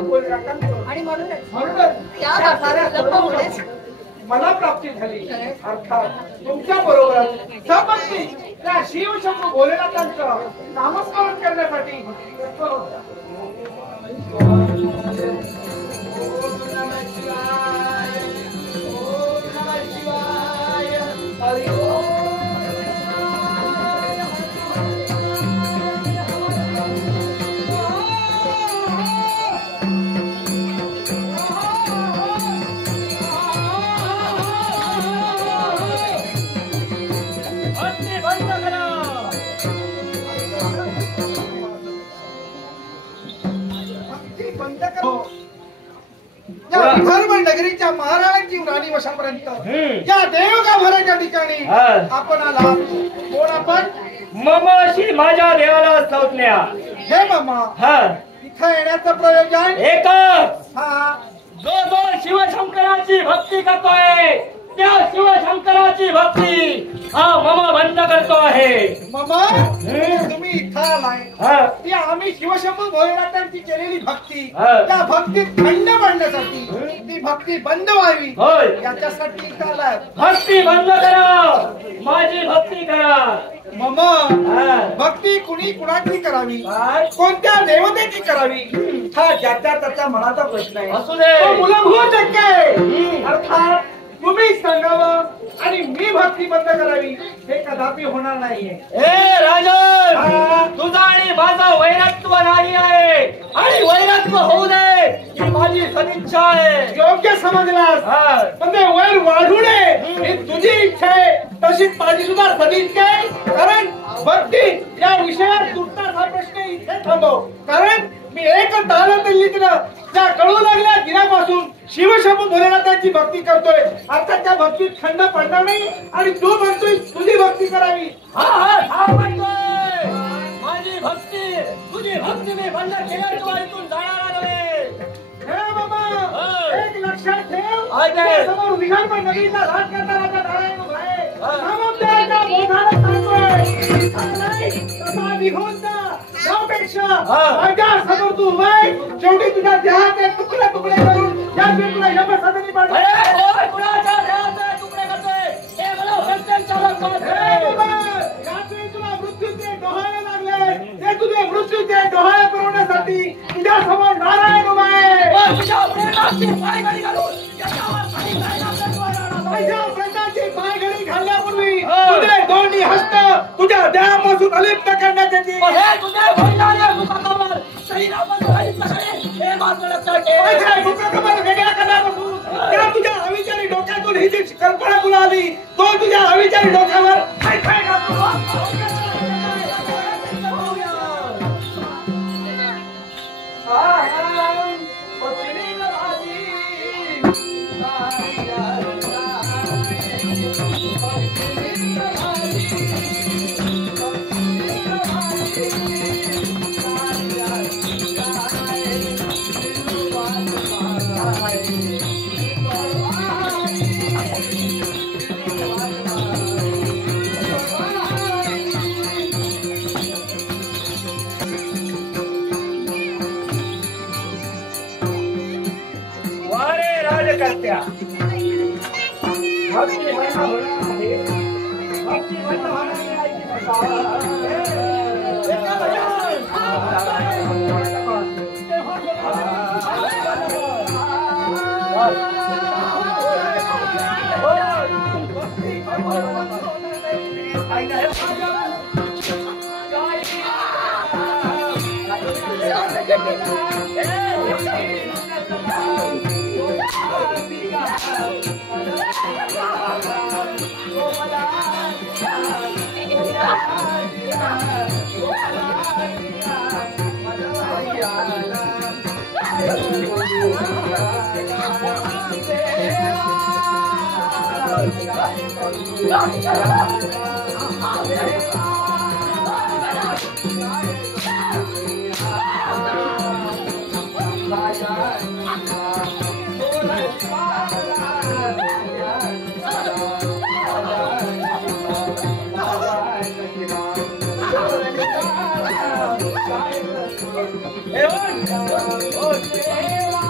आणि म्हणूनच मला प्राप्ती झाली। अर्थात तुमच्या बरोबर सपत्नी त्या शिवशंभू भोलेनाथांचं नामस्मरण करण्यासाठी नगरीच्या महाराजांची राणी वशापर्यंत या देवगाभाराच्या ठिकाणी आपण आला। कोण आपण? मामाशी माझ्या देवाला संज्ञा। हे मामा इथं येण्याचं प्रयोजन एकच। जो जो शिवशंकराची भक्ती करतोय त्या शिवशंकराची भक्ती हा मामा बंद करतो आहे। मामा तुम्ही इथं आलाय ती आम्ही शिवशंभू भोलेनाथांची केलेली भक्ती त्या भक्तीत खंड पडण्यासाठी ती भक्ती बंद व्हावी याच्यासाठी इथं आलाय। भक्ती बंद करा, माझी भक्ती करा। मामा भक्ती कुणी कुणाची करावी, कोणत्या देवतेची करावी हा ज्याच्या त्याच्या मनाचा प्रश्न आहे। असू दे, मूलभूत आहे। अर्थात तुम्ही सांगावं आणि मी भक्ती बंद करावी हे कदापि होणार नाहीये। ए राजन, तुझा आणि माझा वैरत्व नाही आहे आणि वैरत्व होऊ दे ही माझी सदिच्छा आहे। योग्य समजलास, पण ते वैर वाढू नये ही तुझी इच्छा आहे, तशीच माझी सुद्धा सदिच्छा आहे। कारण भक्ती या विषयात तुटणार हा प्रश्न इथे थांबव। कारण मी एक ताल दिल्लीतनं त्या कळू लागल्या दिनापासून शिवशंभू भोलेनाथांची भक्ती करतोय। अर्थात त्या भक्तीत खंड पडणार नाही आणि तू म्हणतोय तुझी भक्ती करावी। माझी भक्ती तुझी भक्ती मी बंद केल्याशिवाय इथून जाणार नाही। हे बाबा एक लक्षात ठेव, समोर विघान नदीचा राज करणारा नारायण उभा आहे। नामदेवाच्या बोधाला सांगतोय तसा निघून जा, त्यापेक्षा माझ्या समोर तू उभाय। शेवटी तुझ्या देहाचे तुकडे तुकडे करून या तुला यमसदनी पाठवले। कुणाच्या देहाचे तुकडे करतोय हे मला प्रत्यक्षात रात्री तुला मृत्यूचे डोहाळे लागले, ते तुझे मृत्यूचे डोहाळे पुरवण्यासाठी तुझ्या समोर नारायण उभा आहे। तुझ्या प्रेमाची पायघडी घालून माझ्या प्रेमाची पायघडी घालण्यापूर्वी तुझे दोन्ही हस्त तुझ्या देहापासून अलिप्त करण्यासाठी तुझे भरणाऱ्या मुखावर शरीरापासून अलिप्त करेल हे मात्र लक्षात ठेव। माझ्या मुखावर वेगळ्या करण्यापासून त्या तुझ्या अविचारी डोक्यातून ही जी कल्पना तुला आली तो तुझ्या अविचारी डोक्यावर करत्या भक्ती बंद होणार आहे, भक्ती बंद होणार Oh देवा